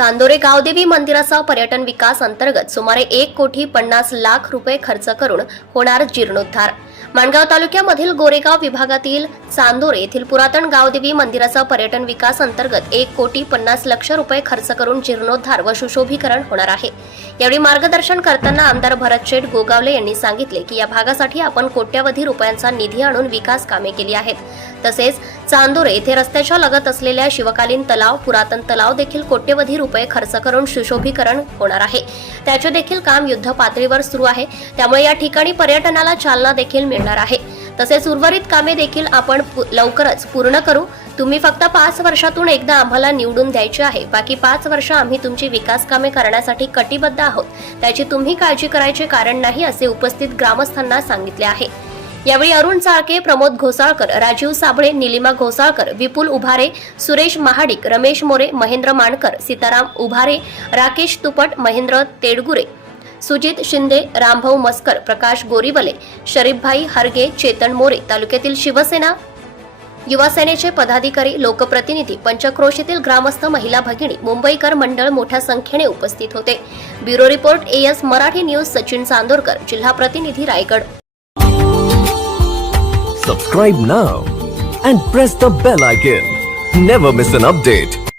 चांदोरे गावदेवी मंदिराचा पर्यटन विकास अंतर्गत सुमारे एक कोटी पन्नास लाख रुपये खर्च करून होणार जीर्णोद्धार. माणगाव तालुक्यामधील गोरेगाव विभागातील चांदोरे येथील पुरातन गावदेवी मंदिराचा पर्यटन विकास अंतर्गत एक कोटी पन्नास लक्ष रुपये खर्च करून जीर्णोद्धार व सुशोभीकरण होणार आहे. यावेळी मार्गदर्शन करताना आमदार भरत शेठ गोगावले यांनी सांगितले की या भागासाठी आपण कोट्यवधी रुपयांचा निधी आणून विकास कामे केली आहेत. तसेच चांदोरे येथे रस्त्याच्या लगत असलेल्या शिवकालीन तलाव पुरातन तलाव देखील कोट्यवधी रुपये खर्च करून सुशोभीकरण होणार आहे. त्याचे देखील काम युद्ध पातळीवर सुरू आहे. त्यामुळे या ठिकाणी पर्यटनाला चालना देखील मिळणार आहे. तसेच उर्वरित कामे देखील आपण पु- लवकरच पूर्ण करू. तुम्ही फक्त पाच वर्षातून एकदा आम्हाला निवडून द्यायचे आहे. बाकी पाच वर्ष आम्ही तुमची विकास कामे करण्यासाठी कटिबद्ध आहोत. त्याची तुम्ही काळजी करायचे कारण नाही असे उपस्थित ग्रामस्थांना सांगितले आहे. यावेळी अरुण चाळके प्रमोद घोसाळकर राजीव साबळे निलिमा घोसाळकर विपुल उभारे सुरेश महाडिक रमेश मोरे महेंद्र माणकर सीताराम उभारे राकेश तुपट महेंद्र तेडगुरे सुजित शिंदे रामभाऊ मस्कर प्रकाश गोरीवले शरीफभाई हरगे चेतन मोरे तालुक्यातील शिवसेना युवा सेनेचे पदाधिकारी लोकप्रतिनिधी पंचक्रोशीतील ग्रामस्थ महिला भगिनी मुंबईकर मंडळ मोठ्या संख्येने उपस्थित होते. Bureau report AS Marathi news Sachin Chandorkar जिल्हा प्रतिनिधी Raigad. Subscribe now and press the bell icon never miss an update